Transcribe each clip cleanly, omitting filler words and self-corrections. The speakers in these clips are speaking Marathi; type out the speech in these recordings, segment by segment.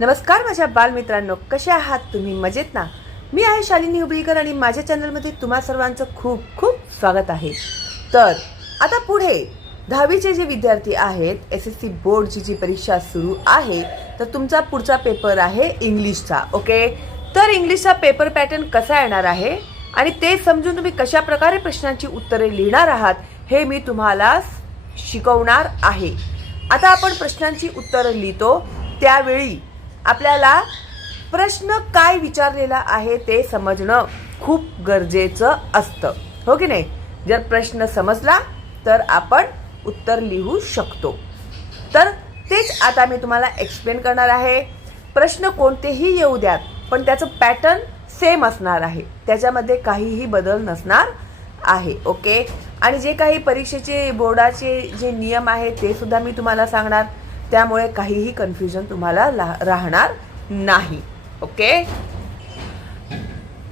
नमस्कार माझ्या बालमित्रांनो, कसे आहात तुम्ही? मजेत ना? मी आहे शालिनी हुबळीकर आणि माझ्या चॅनलमध्ये तुम्हा सर्वांचं खूप खूप स्वागत आहे. तर आता पुढे 10वीचे जे विद्यार्थी आहेत, SSC बोर्डची जी परीक्षा सुरू आहे, तर तुमचा पुढचा पेपर आहे इंग्लिशचा. ओके, तर इंग्लिशचा पेपर पॅटर्न कसा येणार आहे आणि ते समजून तुम्ही कशा प्रकारे प्रश्नांची उत्तरे लिहिणार आहात हे मी तुम्हाला शिकवणार आहे. आता आपण प्रश्नांची उत्तरं लिहितो त्यावेळी आपल्याला प्रश्न काय विचारलेला आहे ते समजणं खूप गरजेचं असतं, हो की नाही? जर प्रश्न समजला तर आपण उत्तर लिहू शकतो. तर तेच आता मी तुम्हाला एक्सप्लेन करणार आहे. प्रश्न कोणतेही येऊ द्यात, पण त्याचं पॅटर्न सेम असणार आहे, त्याच्यामध्ये काहीही बदल नसणार आहे. ओके, आणि जे काही परीक्षेचे बोर्डाचे जे नियम आहेत ते सुद्धा मी तुम्हाला सांगणार, त्यामुळे काहीही कन्फ्युजन तुम्हाला राहणार नाही. ओके,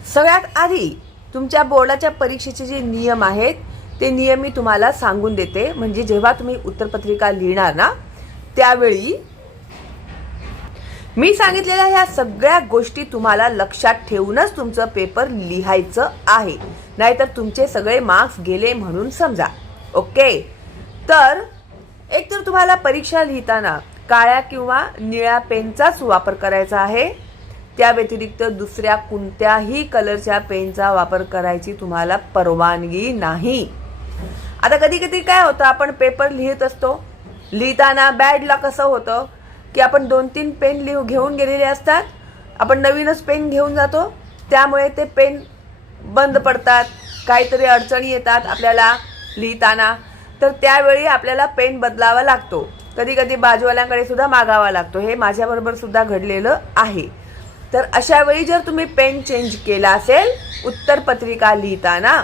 सगळ्यात आधी तुमच्या बोर्डाच्या परीक्षेचे जे नियम आहेत ते नियम मी तुम्हाला सांगून देते, म्हणजे जेव्हा तुम्ही उत्तरपत्रिका लिहिणार ना त्यावेळी मी सांगितलेल्या ह्या सगळ्या गोष्टी तुम्हाला लक्षात ठेवूनच तुमचं पेपर लिहायचं आहे, नाहीतर तुमचे सगळे मार्क्स गेले म्हणून समजा. ओके, तर एक तर तुम्हाला परीक्षा लिहिताना काळ्या किंवा निळ्या पेनचाच वापर करायचा आहे. त्या व्यतिरिक्त दुसऱ्या कोणत्याही कलरच्या पेनचा वापर करायची तुम्हाला परवानगी नाही. आता कधी कधी काय होतं, आपण पेपर लिहित असतो, लिहिताना बॅड लक असं होतं की आपण 2-3 पेन घेऊन गेलेले असतात, आपण नवीनच पेन घेऊन जातो, त्यामुळे ते पेन बंद पडतात, काहीतरी अडचणी येतात आपल्याला लिहिताना, तर त्यावेळी आपल्याला पेन बदलावा लागतो. कधी कधी बाजूवाल्यांकडे सुद्धा मागावा लागतो. हे माझ्याबरोबर सुद्धा घडलेलं आहे. तर अशा वेळी जर तुम्ही पेन चेंज केला असेल, उत्तरपत्रिका लिहिताना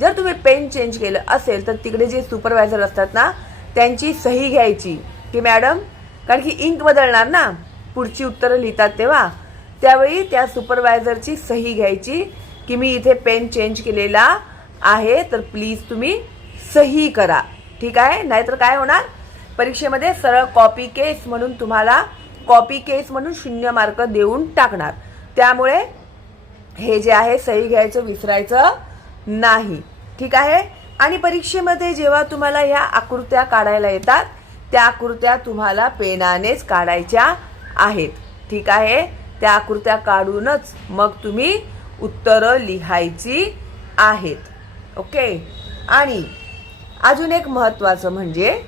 जर तुम्ही पेन चेंज केलं असेल, तर तिकडे जे सुपरवायझर असतात ना त्यांची सही घ्यायची की मॅडम, कारण की इंक बदलणार ना पुढची उत्तरं लिहितात तेव्हा, त्यावेळी त्या सुपरवायझरची सही घ्यायची की मी इथे पेन चेंज केलेला आहे, तर प्लीज तुम्ही सही करा. ठीक आहे, नाहीतर काय होणार, परीक्षेमध्ये सरळ कॉपी केस म्हणून तुम्हाला कॉपी केस म्हणून 0 मार्क देऊन टाकणार. त्यामुळे हे जे आहे सही घ्यायचं विसरायचं नाही. ठीक आहे, आणि परीक्षेमध्ये जेव्हा तुम्हाला ह्या आकृत्या काढायला येतात त्या आकृत्या तुम्हाला पेनानेच काढायच्या आहेत. ठीक आहे, त्या आकृत्या काढूनच मग तुम्ही उत्तरं लिहायची आहेत. ओके, आणि अजून एक महत्त्वाचं म्हणजे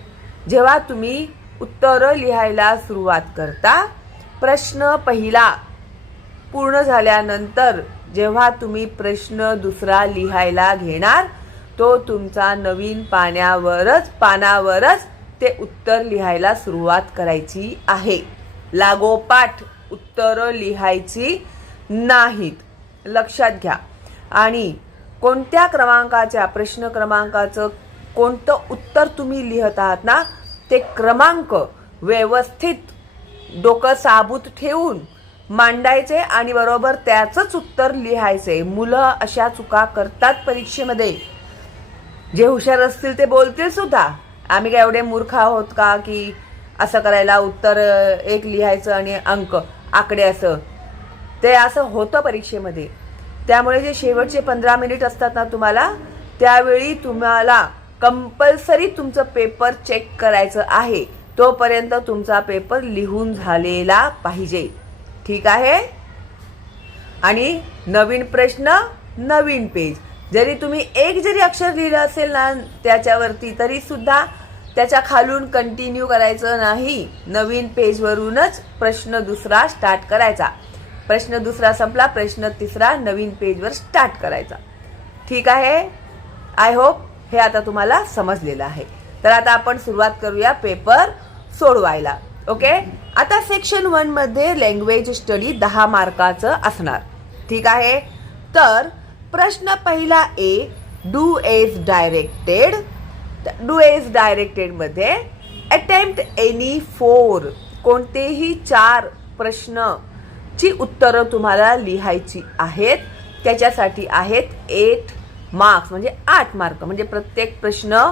जेव्हा तुम्ही उत्तरं लिहायला सुरुवात करता, प्रश्न पहिला पूर्ण झाल्यानंतर जेव्हा तुम्ही प्रश्न दुसरा लिहायला घेणार, तो तुमचा नवीन पानावरच ते उत्तर लिहायला सुरुवात करायची आहे. लागोपाठ उत्तरं लिहायची नाहीत, लक्षात घ्या. आणि कोणत्या क्रमांकाच्या प्रश्न क्रमांकाचं कोणतं उत्तर तुम्ही लिहत आहात ना, ते क्रमांक व्यवस्थित डोकं साबूत ठेवून मांडायचे आणि बरोबर त्याचंच उत्तर लिहायचे. मुलं अशा चुका करतात परीक्षेमध्ये. जे हुशार असतील ते बोलतील सुद्धा, आम्ही काय एवढे मूर्ख आहोत का की असं करायला, उत्तर 1 लिहायचं आणि अंक आकडे असं. ते असं होतं परीक्षेमध्ये. त्यामुळे जे शेवटचे 15 मिनिट असतात ना तुम्हाला, त्यावेळी तुम्हाला कंपल्सरी तुमचं पेपर चेक करायचं आहे. तोपर्यंत तुमचा पेपर लिहून झालेला पाहिजे. ठीक आहे, आणि नवीन प्रश्न नवीन पेज, जरी तुम्ही एक जरी अक्षर लिहिलं असेल ना त्याच्यावरती, तरी सुद्धा त्याच्या खालून कंटिन्यू करायचं नाही. नवीन पेजवरूनच प्रश्न दुसरा स्टार्ट करायचा. प्रश्न दुसरा संपला, प्रश्न तिसरा नवीन पेजवर स्टार्ट करायचा. ठीक आहे, आय होप हे आता तुम्हाला समजलेलं आहे. तर आता आपण सुरुवात करूया पेपर सोडवायला. ओके, आता सेक्शन 1 मध्ये लँग्वेज स्टडी 10 मार्काचं असणार. ठीक आहे, तर प्रश्न पहिला A, do as directed. Do as directed मध्ये अटेम्प्ट एनी 4, कोणतेही 4 प्रश्नची उत्तरं तुम्हाला लिहायची आहेत. त्याच्यासाठी आहेत 8 मार्क्स, म्हणजे 8 मार्क, म्हणजे प्रत्येक प्रश्न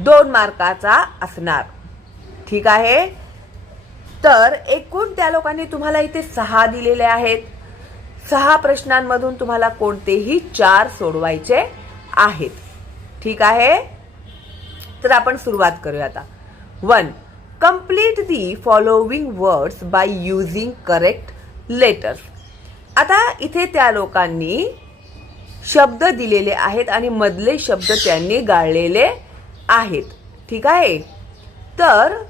2 मार्काचा असणार. ठीक आहे, तर एकूण त्या लोकांनी तुम्हाला इथे 6 दिलेले आहेत. 6 प्रश्नांमधून तुम्हाला कोणतेही 4 सोडवायचे आहेत. ठीक आहे, तर आपण सुरुवात करूया आता. 1. Complete the following words by using correct letters. आता इथे त्या लोकांनी शब्द दिलेले आहेत आणि मधले शब्द त्यांनी गाळलेले आहेत. ठीक आहे, तर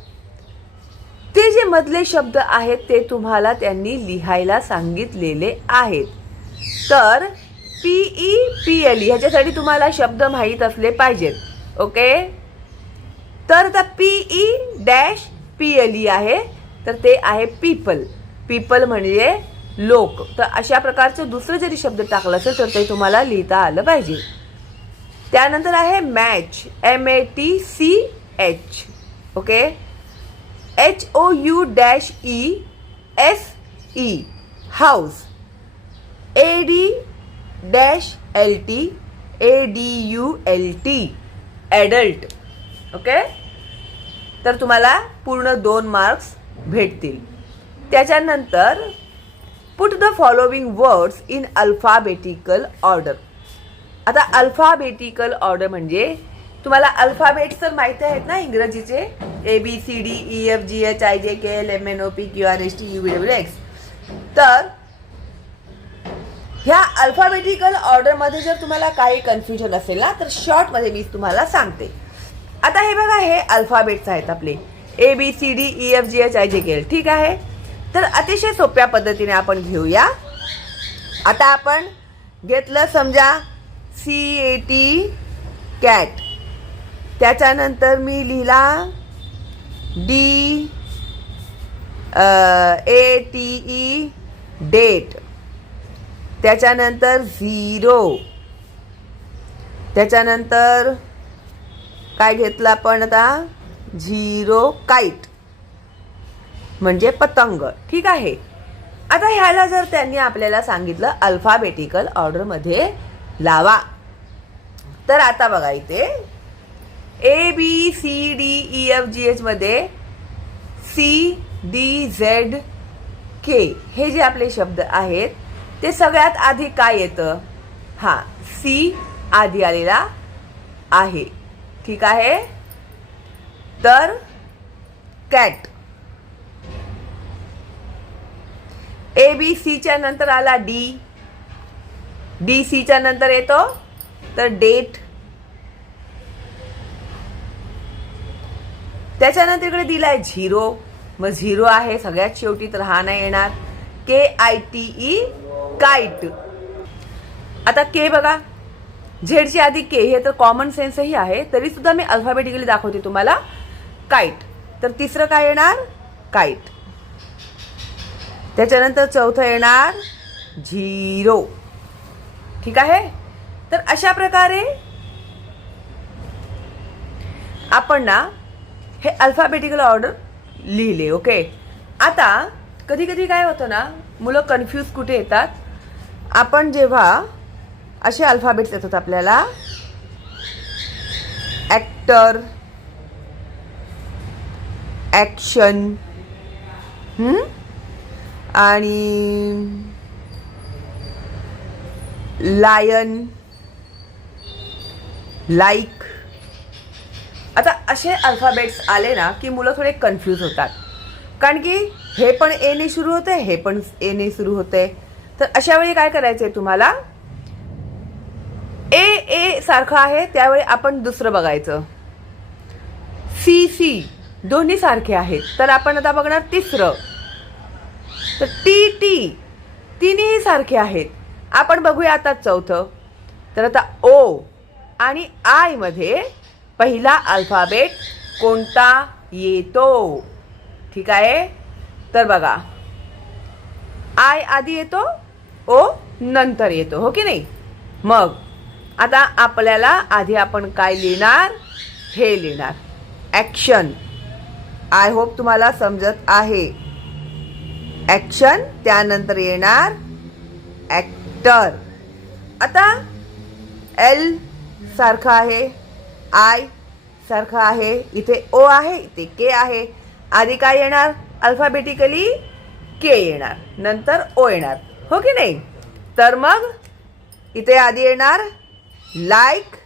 ते जे मधले शब्द आहेत ते तुम्हाला त्यांनी लिहायला सांगितलेले आहेत. तर PEPL ह्याच्यासाठी तुम्हाला शब्द माहीत असले पाहिजेत. ओके, तर आता PE-PLE आहे, तर ते आहे पीपल. पीपल म्हणजे लोक. तर अशा प्रकारचं दुसरं जरी शब्द टाकलं असेल तर ते तुम्हाला लिहिता आलं पाहिजे. त्यानंतर आहे match, MATCH. Okay, HOUSE, house. ADLT, adult. Okay, तर तुम्हाला पूर्ण 2 मार्क्स भेटतील. त्याच्यानंतर put the following words in alphabetical order. आता अल्फाबेटिकल ऑर्डर म्हणजे तुम्हाला अल्फाबेट्स तर माहिती आहेत ना इंग्रजीचे, ABCDEFGHIJKLMNOPQRSTUVWX. तर ह्या अल्फाबेटिकल ऑर्डरमध्ये जर तुम्हाला काही कन्फ्युजन असेल ना, तर शॉर्टमध्ये मी तुम्हाला सांगते. आता हे बघा, हे अल्फाबेट्स आहेत आपले ABCDEFGHIJKL. ठीक आहे, तर अतिशय सोप्या पद्धतीने आपण घेऊया. आता आपण घेतलं समजा CAT, कॅट. त्याच्यानंतर मी लिहिला DATE, डेट. त्याच्यानंतर 0. त्याच्यानंतर काय घेतलं आपण आता, 0, काईट म्हणजे पतंग. ठीक आहे, आता ह्याला जर त्यांनी आपल्याला सांगितलं अल्फाबेटिकल ऑर्डरमध्ये लावा, तर आता बघा इथे ABCDEFGH मध्ये CDZK हे जे आपले शब्द आहेत ते सगळ्यात आधी काय येतं, हा C आधी आलेला आहे. ठीक आहे, तर कॅट. ABCच्या नंतर आला D, DCच्या नंतर येतो तर डेट. त्याच्यानंतर इकडे दिलाय 0, मग 0 आहे सगळ्यात शेवटी, तर हा नाही येणार. KITE, kite. आता के बघा, झेडच्या आधी के, हे तर कॉमन सेन्सही आहे, तरी सुद्धा मी अल्फाबेटिकली दाखवते तुम्हाला. काईट, तर तिसरं काय येणार, काईट. त्याच्यानंतर चौथं येणार 0. ठीक आहे, तर अशा प्रकारे आपण ना हे अल्फाबेटिकल ऑर्डर लिहिले. ओके, आता कधी कधी काय होतं ना, मुलं कन्फ्यूज कुठे येतात, आपण जेव्हा असे अल्फाबेट्स येतात आपल्याला, ॲक्टर, ॲक्शन, आणि लायन, लाईक. आता असे अल्फाबेट्स आले ना की मुलं थोडे कन्फ्यूज होतात, कारण की हे पण ए ने सुरू होते, हे पण ए ने सुरू होते. तर अशा वेळी काय करायचंय तुम्हाला, ए सारखं आहे त्यावेळी आपण दुसरं बघायचं. CC दोन्ही सारखे आहेत, तर आपण आता बघणार तिसरं. तर TT तिन्ही सारखे आहेत, आपण बघूया आता चौथं. तर आता O आणि I मध्ये पहिला अल्फाबेट कोणता येतो. ठीक आहे, तर बघा I आधी येतो, O नंतर येतो, हो की नाही. मग आता आपल्याला आधी आपण काय लिहिणार, हे लिहिणार ॲक्शन. आय होप तुम्हाला समजत आहे. ॲक्शन, त्यानंतर येणार ॲक्टर. आता L सारखं आहे, I सारखं आहे, इथे O आहे, इथे K आहे. आधी काय येणार, अल्फाबेटिकली के येणार, नंतर ओ येणार, हो की नाही? तर मग इथे आधी येणार लाईक,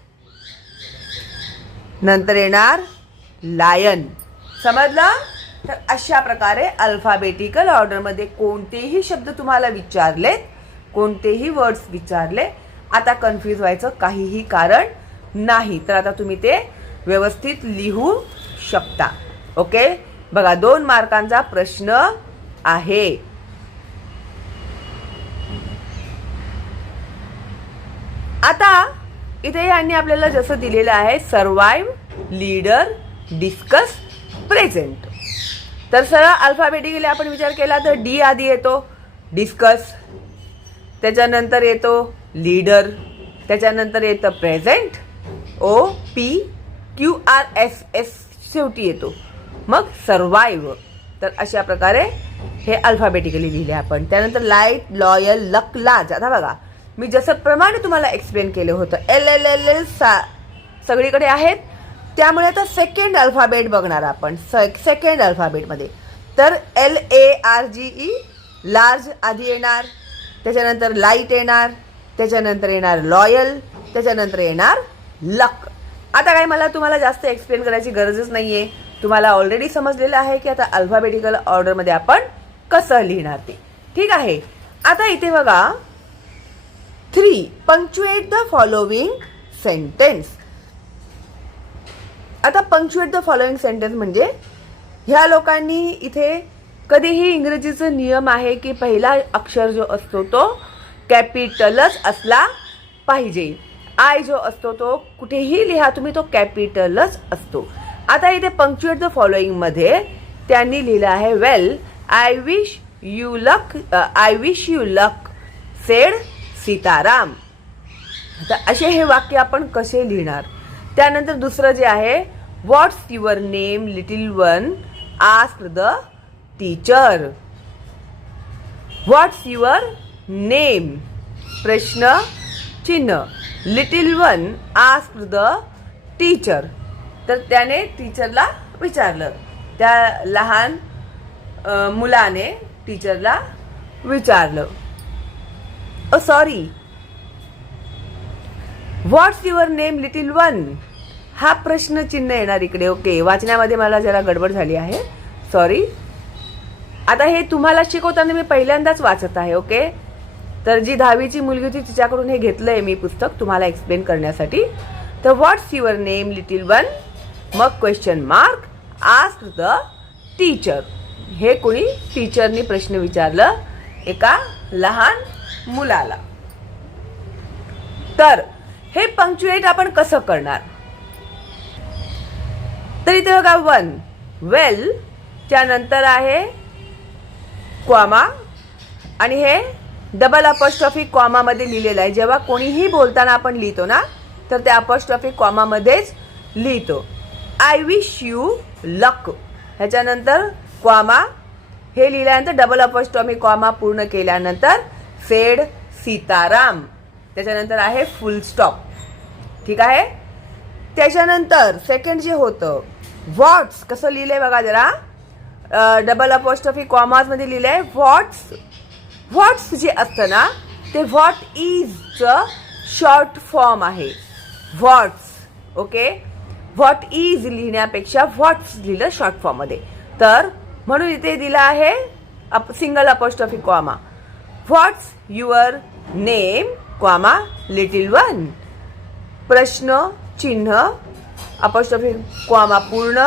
नंतर येणार लायन. समजलं? तर अशा प्रकारे अल्फाबेटिकल ऑर्डरमध्ये कोणतेही शब्द तुम्हाला विचारले, कोणतेही वर्ड्स विचारले, आता कन्फ्यूज व्हायचं काहीही कारण नाही. तर आता तुम्ही ते व्यवस्थित लिहू शकता. ओके, बघा 2 मार्कांचा प्रश्न आहे. आता इथे यांनी आपल्याला जसं दिलेलं आहे सर्वाइव्ह, लीडर, डिस्कस, प्रेझेंट. तर सरळ अल्फाबेटिकली आपण विचार केला तर डी आधी येतो, डिस्कस, त्याच्यानंतर येतो लीडर, त्याच्यानंतर येतं present, O P Q R S S शेवटी येतो, मग सर्वाइव्ह. तर अशा प्रकारे हे अल्फाबेटिकली लिहिले आपण. त्यानंतर लाईट, लॉयल, लक, लाज. आता बघा मी जसं प्रमाणे तुम्हाला एक्सप्लेन केलं होतं, एल एल एल एल सगळीकडे आहेत, त्यामुळे आता सेकंड अल्फाबेट बघणार आपण. सेकंड अल्फाबेटमध्ये तर LARGE लार्ज आधी येणार, त्याच्यानंतर लाईट येणार, त्याच्यानंतर येणार लॉयल, त्याच्यानंतर येणार लक. आता काय मला तुम्हाला जास्त एक्सप्लेन करायची गरजच नाही आहे, तुम्हाला ऑलरेडी समजलेलं आहे की आता अल्फाबेटिकल ऑर्डरमध्ये आपण कसं लिहिणार ते. ठीक आहे. आता इथे बघा 3 पंक्च्युएट द फॉलोविंग सेंटेन्स. आता पंक्च्युएट द फॉलोइंग सेंटेन्स म्हणजे ह्या लोकांनी इथे कधीही इंग्रजीचा नियम आहे की पहिला अक्षर जो असतो तो कॅपिटलच असला पाहिजे. आय जो असतो तो कुठेही लिहा तुम्ही, तो कॅपिटलच असतो. आता इथे पंक्च्युएट द फॉलोइंग मध्ये त्यांनी लिहिलं आहे well I wish you luck sed Sitaram. आता असे हे वाक्य आपण कसे लिहिणार? त्यानंतर दुसरं जे आहे what's your name little one asked the teacher. What's your name प्रश्न चिन्ह, little one asked the teacher. तर त्याने टीचरला विचारलं, त्या लहान मुलाने टीचरला विचारलं. Sorry, what's your name little one हा प्रश्न चिन्ह येणार इकडे. ओके, वाचण्यामध्ये मला जरा गडबड झाली आहे, सॉरी. आता हे तुम्हाला शिकवताना मी पहिल्यांदाच वाचत आहे. ओके, तर जी 10वीची मुलगी होती तिच्याकडून हे घेतलंय मी पुस्तक तुम्हाला एक्सप्लेन करण्यासाठी. तर व्हॉट्स युअर नेम लिटिल वन, मग question mark, ask the teacher. हे कोणी टीचरनी प्रश्न विचारलं एका लहान मुलाला. तर हे पंक्च्युएट आपण कसं करणार? तर इथे बघा 1 वेल, त्यानंतर आहे कॉमा, आणि हे डबल अपॉस्ट्रॉफी कॉमा मध्ये लिहिलेलं आहे. जेव्हा कोणीही बोलताना आपण लिहितो ना, तर त्या अपॉस्ट्रॉफी कॉमा मध्येच लिहितो. आय विश यू लक, ह्याच्यानंतर कॉमा, हे लिहिल्यानंतर डबल अपॉस्ट्रॉफी कॉमा पूर्ण केल्यानंतर सेड सीताराम, त्याच्यानंतर आहे फुल स्टॉप. ठीक आहे. त्याच्यानंतर सेकंड जे होतं व्हॉट्स, कसं लिहिलंय बघा जरा, डबल अपॉस्ट्रॉफी कॉमाज मध्ये लिहिलंय व्हॉट्स. व्हॉट्स जे असतं ना ते व्हॉट इजचं शॉर्ट फॉर्म आहे, व्हॉट्स. ओके, व्हॉट इज लिहिण्यापेक्षा व्हॉट्स लिहिलं शॉर्ट फॉर्म मध्ये. तर म्हणून इथे दिला आहे single apostrophe comma, what's your name comma little one, प्रश्न चिन्ह, अपॉस्ट्रॉफी कॉमा पूर्ण,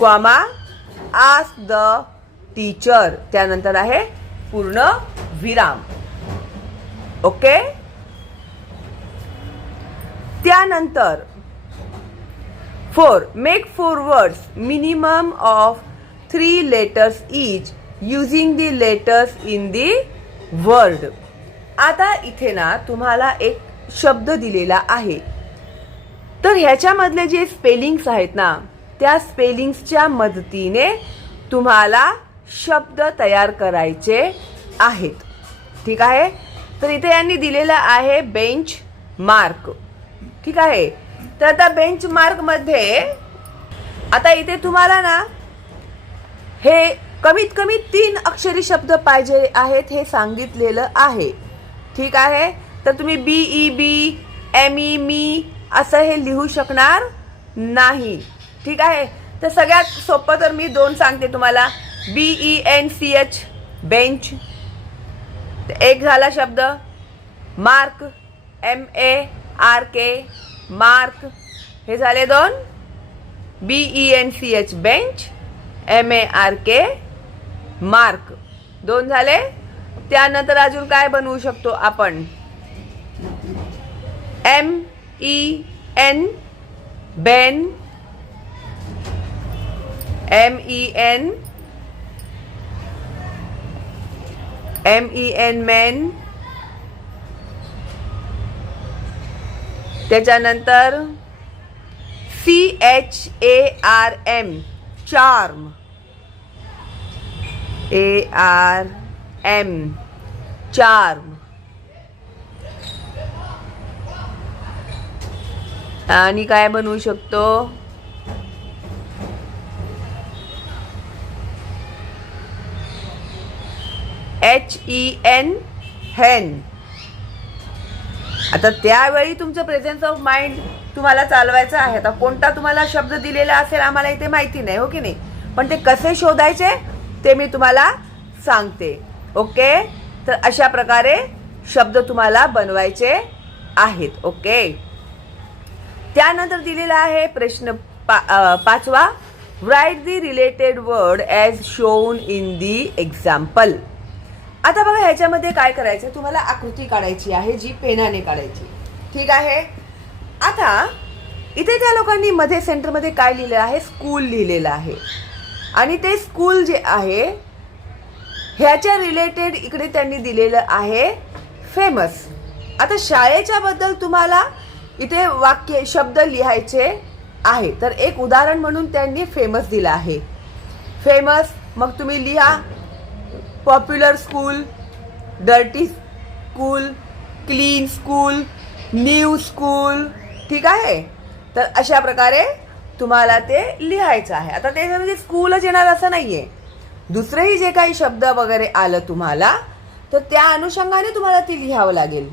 कॉमा, आस्क द टीचर, त्यानंतर आहे पूर्ण विराम. ओके. त्यानंतर 4 make 4 words minimum of 3 letters each using the letters in the word. आता इथे ना तुम्हाला एक शब्द दिलेला आहे, तर ह्याच्यामधले जे स्पेलिंग्स आहेत ना त्या स्पेलिंग्सच्या मदतीने तुम्हाला शब्द तयार करायचे आहेत. ठीक आहे. तर इथे यांनी दिलेलं आहे बेंच मार्क. ठीक आहे. तर आता बेंच मार्क मध्ये आता इथे तुम्हाला ना हे कमीत कमी 3 अक्षरी शब्द पाहिजे आहेत हे सांगितलेलं आहे. ठीक आहे. तर तुम्ही BEB ME मी असं हे लिहू शकणार नाही. ठीक आहे. तर सगळ्यात सोपं तर मी 2 सांगते तुम्हाला. BENCH बेंच, एक झाला शब्द. मार्क MARK मार्क, हे झाले 2. BENCH बेंच, MARK मार्क, 2 झाले. त्यानंतर अजून काय बनवू शकतो आपण? MEN बेन, MEN मेन. त्याच्यानंतर CHARM चार्म, ARM चार्म. आणि काय बनवू शकतो? HEN हेन. आता त्यावेळी तुमचं प्रेझेन्स ऑफ माइंड तुम्हाला चालवायचं आहे. आता कोणता तुम्हाला शब्द दिलेला असेल आम्हाला इथे माहिती नाही, हो की नाही, पण ते कसे शोधायचे ते मी तुम्हाला सांगते. ओके. तर अशा प्रकारे शब्द तुम्हाला बनवायचे आहेत. ओके. त्यानंतर दिलेला आहे प्रश्न 5वा. Write the related word as shown in the example. आता बघा ह्याच्यामध्ये काय करायचं, तुम्हाला आकृती काढायची आहे जी पेनाने काढायची. ठीक आहे. आता इथे त्या लोकांनी मध्ये सेंटरमध्ये काय लिहिलं आहे? स्कूल लिहिलेलं आहे. आणि ते स्कूल जे आहे ह्याच्या रिलेटेड इकडे त्यांनी दिलेलं आहे फेमस. आता शाळेच्या बद्दल तुम्हाला इथे वाक्य शब्द लिहायचे आहे. तर एक उदाहरण म्हणून त्यांनी फेमस दिलं आहे. फेमस, मग तुम्ही लिहा popular school, dirty school, clean school, new school. ठीक आहे. तर अशा प्रकारे तुम्हाला ते लिहायचं आहे. आता ते म्हणजे स्कूलच येणार असं नाहीये, दुसरेही जे काही शब्द वगैरे आलं तुम्हाला तर त्या अनुषंगाने तुम्हाला ती लिहावं लागेल.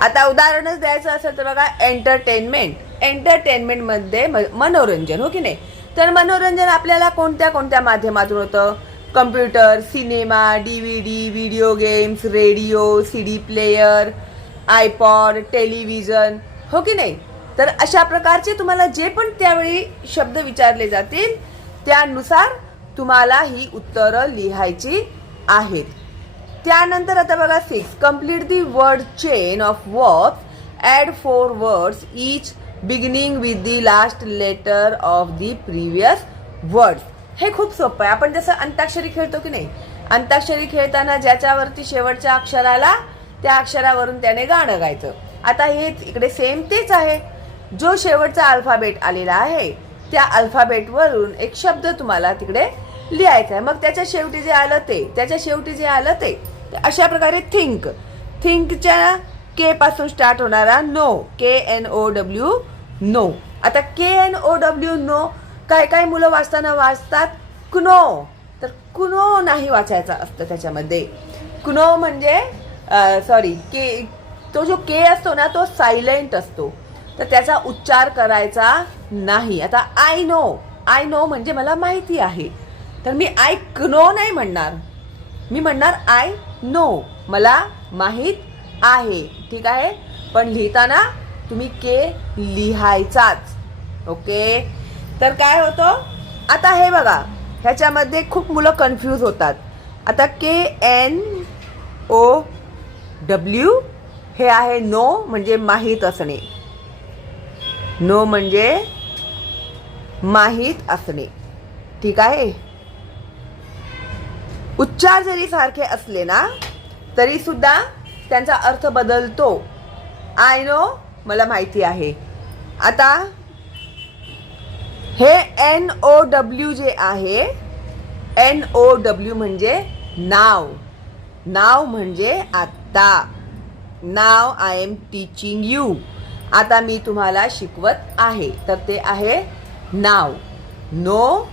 आता उदाहरणच द्यायचं असेल तर बघा एंटरटेनमेंट. एंटरटेनमेंटमध्ये मनोरंजन, हो की नाही. तर मनोरंजन आपल्याला कोणत्या कोणत्या माध्यमातून होतं? Computer, cinema, DVD, video games, radio, CD player, iPod, television, हो की नाही. तर अशा प्रकारचे तुम्हाला जे पण त्यावेळी शब्द विचारले जातील त्यानुसार तुम्हाला ही उत्तरं लिहायची आहेत. त्यानंतर आता बघा 6. Complete the word chain of verbs. Add 4 words each beginning with the last letter of the previous words. हे खूप सोपं आहे. आपण जसं अंताक्षरी खेळतो की नाही, अंताक्षरी खेळताना ज्याच्यावरती शेवटच्या अक्षराला त्या अक्षरावरून त्याने गाणं गायचं. आता हे इकडे सेम तेच आहे. जो शेवटचा अल्फाबेट आलेला आहे त्या अल्फाबेटवरून एक शब्द तुम्हाला तिकडे लिहायचा आहे. मग त्याच्या शेवटी जे आलं ते, त्याच्या शेवटी जे आलं ते. अशा प्रकारे थिंक. थिंकच्या के पासून स्टार्ट होणारा नो, KNOW नो. आता KNOW नो काय काय मुलं वाचताना वाचतात कुनो, तर कुनो नाही वाचायचा असतं त्याच्यामध्ये. कुनो म्हणजे के, तो जो के असतो ना तो सायलेंट असतो, तर त्याचा उच्चार करायचा नाही. आता आय नो म्हणजे मला माहिती आहे, तर मी आय नो नाही म्हणणार, मी म्हणणार आय नो, मला माहीत आहे. ठीक आहे. पण लिहिताना तुम्ही के लिहायचाच. ओके. तर काय होतं आता हे बघा ह्याच्यामध्ये खूप मुलं कन्फ्यूज होतात. आता KNOW हे आहे नो म्हणजे माहीत असणे. नो म्हणजे माहीत असणे. ठीक आहे. उच्चार जरी सारखे असले ना तरी सुद्धा त्यांचा अर्थ बदलतो. आय नो मला माहिती आहे. आता हे NOW जे आहे, NOW म्हणजे नाव. नाव म्हणजे आता. नाव आय एम टीचिंग यू. आता मी तुम्हाला शिकवत आहे, तर ते आहे नाव. नो,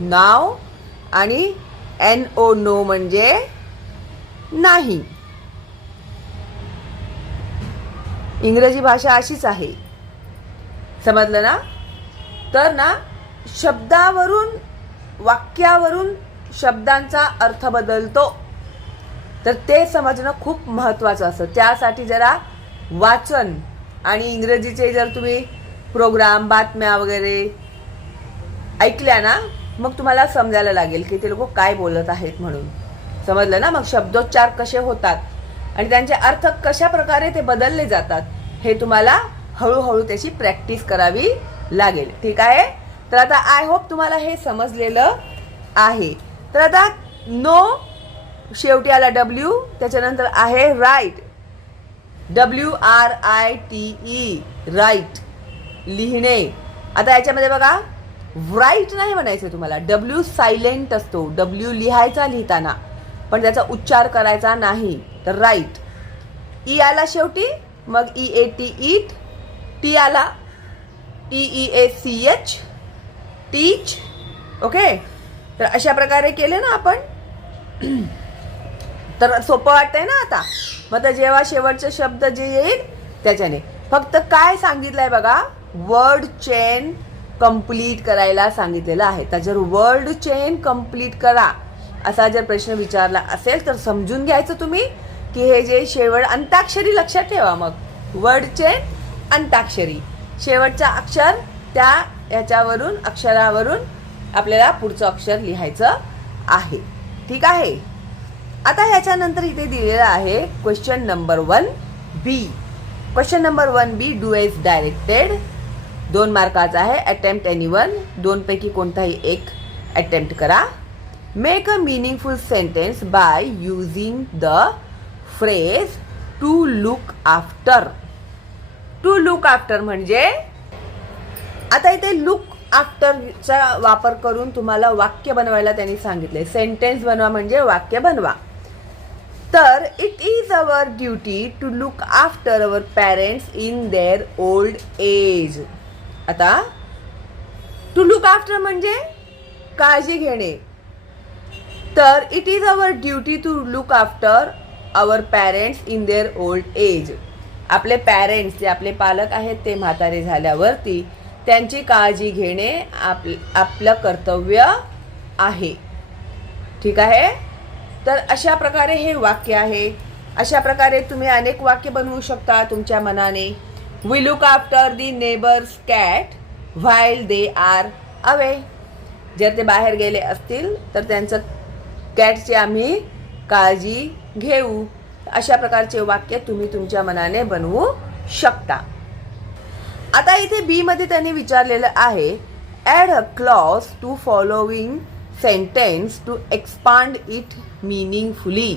नाव आणि NO नो म्हणजे नाही. इंग्रजी भाषा अशीच आहे, समजलं ना? तर ना शब्दावरून, वाक्यावरून शब्दांचा अर्थ बदलतो, तर ते समजणं खूप महत्त्वाचं असतं. त्यासाठी जरा वाचन आणि इंग्रजीचे जर तुम्ही प्रोग्राम, बातम्या वगैरे ऐकल्या ना, मग तुम्हाला समजायला लागेल की ते लोक काय बोलत आहेत म्हणून. समजलं ना? मग शब्दोच्चार कसे होतात आणि त्यांचे अर्थ कशा प्रकारे ते बदलले जातात हे तुम्हाला हळूहळू त्याची प्रॅक्टिस करावी लागेल. ठीक आहे? तर आता आय होप तुम्हाला हे समजलेलं आहे. तर आता नो शेवटी आला W, त्याच्यानंतर आहे राईट, WRITE, राईट, लिहिणे. आता याच्यामध्ये बघा, राईट नाही म्हणायचं तुम्हाला, W सायलेंट असतो, W लिहायचा लिहिताना, पण त्याचा उच्चार करायचा नाही. तर राईट. ई आला शेवटी, मग EAT, ईट. टी आला, TEACH, टीच. ओके? तर अशा प्रकारे केले ना आपण, तर सोपं वाटतंय ना आता. मग जेव्हा शेवटचे शब्द जे येईल त्याच्याने फक्त काय सांगितलंय बघा, वर्ड चेन कंप्लीट करायला सांगितलेलं आहे. तर जर वर्ड चेन कंप्लीट करा असा जर प्रश्न विचारला असेल तर समजून घ्यायचं तुम्ही की हे जे शेवट, अंताक्षरी लक्षात ठेवा. मग वर्ड चेन, अंताक्षरी, शेवटचा अक्षर त्या याच्यावरून, अक्षरावरून आपल्याला पुढचं अक्षर लिहायचं आहे. ठीक आहे? आता ह्याच्यानंतर इथे दिलेलं आहे question number 1B. Question number 1B, do as directed, 2 मार्काचा आहे. अटेम्प्ट एनीवन, 2 पैकी कोणताही एक अटेम्प्ट करा. Make a meaningful sentence by using the phrase to look after. To look after म्हणजे आता इथे लुक आफ्टरचा वापर करून तुम्हाला वाक्य बनवायला त्यांनी सांगितले. सेंटेन्स बनवा म्हणजे वाक्य बनवा. तर it is our duty to look after our parents in their old age. आता टू लुक आफ्टर म्हणजे काळजी घेणे. तर it is our duty to look after our parents in their old age. आपले पॅरेंट्स, जे आपले पालक आहेत, ते म्हातारे झाल्यावरती त्यांची काळजी घेणे आपलं कर्तव्य आहे. ठीक आहे? तर अशा प्रकारे हे वाक्य आहे. अशा प्रकारे तुम्ही अनेक वाक्य बनवू शकता तुमच्या मनाने. We look after the neighbours cat while they are away. जर ते बाहेर गेले असतील तर त्यांचं कॅटची आम्ही काळजी घेऊ. अशा प्रकारचे वाक्य तुम्ही तुमच्या मनाने बनवू शकता. आता इथे बी मध्ये त्यांनी विचारलेलं आहे, add a clause to following sentence to expand it meaningfully.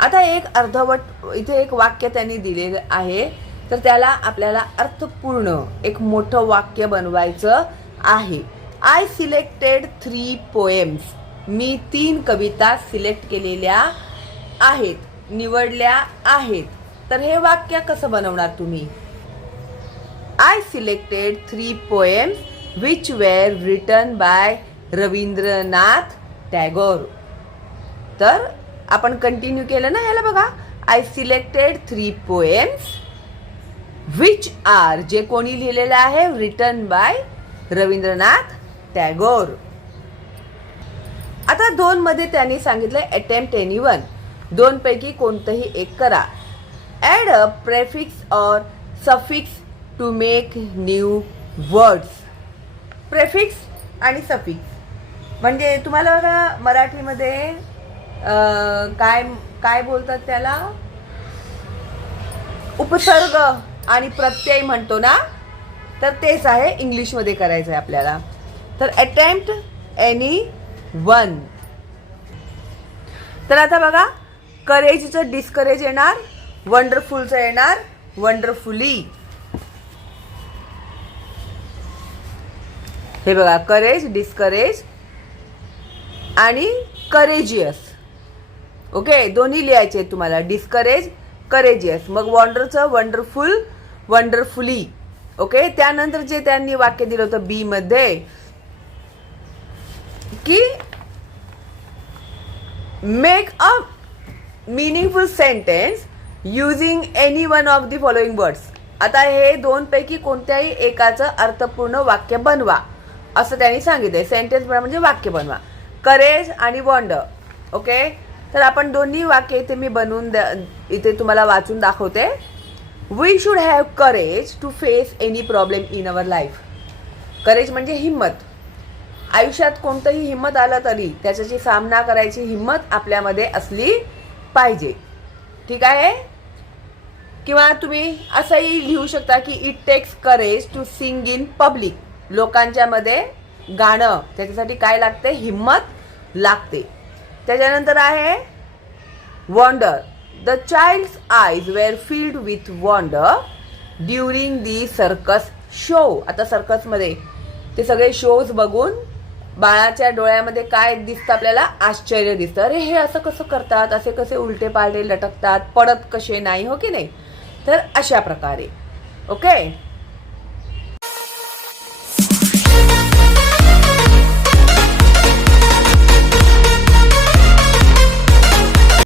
आता एक अर्धवट इथे एक वाक्य त्यांनी दिलेलं आहे, तर त्याला आपल्याला अर्थपूर्ण एक मोठं वाक्य बनवायचं आहे. I selected 3 poems. Me 3 Kavita select केलेल्या आहेत, निवडल्या आहेत. तर हे वाक्य कसं बनवणार तुम्ही? I selected 3 poems which where written by Rabindranath Tagore. तर आपण कंटिन्यू केलं ना ह्याला बघा. I selected 3 poems which are, जे कोणी लिहिलेलं आहे, रिटन बाय रवींद्रनाथ टागोर. आता 2 मध्ये त्यांनी सांगितलंय अटेम्प्ट एनीवन, 2 पैकी कोणतंही एक करा. Add a prefix or suffix to make new words. Prefix आणि सफिक्स म्हणजे तुम्हाला बघा मराठीमध्ये काय काय बोलतात त्याला, उपसर्ग आणि प्रत्यय म्हणतो ना, तर तेच आहे इंग्लिशमध्ये करायचं आहे आपल्याला. तर अटेम्प्ट एनी वन. तर आता बघा, करेजचं डिस्करेज येणार, वंडरफुलचं येणार वंडरफुली. हे बघा, करेज, डिस्करेज आणि करेजियस. ओके, दोन्ही लिहायचे तुम्हाला, डिस्करेज, करेजियस. मग वंडरचं वंडरफुल, वंडरफुली. ओके, त्यानंतर जे त्यांनी वाक्य दिलं होतं बी मध्ये की make a meaningful sentence using any one of the following words. आता हे दोनपैकी कोणत्याही एकाचं अर्थपूर्ण वाक्य बनवा असं त्यांनी सांगितलंय. सेंटेन्स म्हणजे वाक्य बनवा. करेज आणि वॉन्डर. ओके, तर आपण दोन्ही वाक्य इथे मी बनवून इथे तुम्हाला वाचून दाखवते. We should have courage to face any problem in our life. Courage म्हणजे हिंमत. आयुष्यात कोणतंही हिंमत आलं तरी त्याच्याशी सामना करायची हिंमत आपल्यामध्ये असली पाहिजे. ठीक आहे. किंवा तुम्ही असंही लिहू शकता की it takes courage to sing in public. लोकांच्या मध्ये गाणं त्याच्यासाठी काय लागते? हिंमत लागते. त्याच्यानंतर आहे wonder. The child's eyes were filled with wonder during the circus show. आता सर्कसमध्ये ते सगळे शोज बघून बाळाच्या डोळ्यामध्ये काय दिसतं? आपल्याला आश्चर्य दिसतं. अरे हे असं कसं करतात? असे कसे उलटे पालटे लटकतात? पडत कसे नाही? हो की नाही? तर अशा प्रकारे. ओके.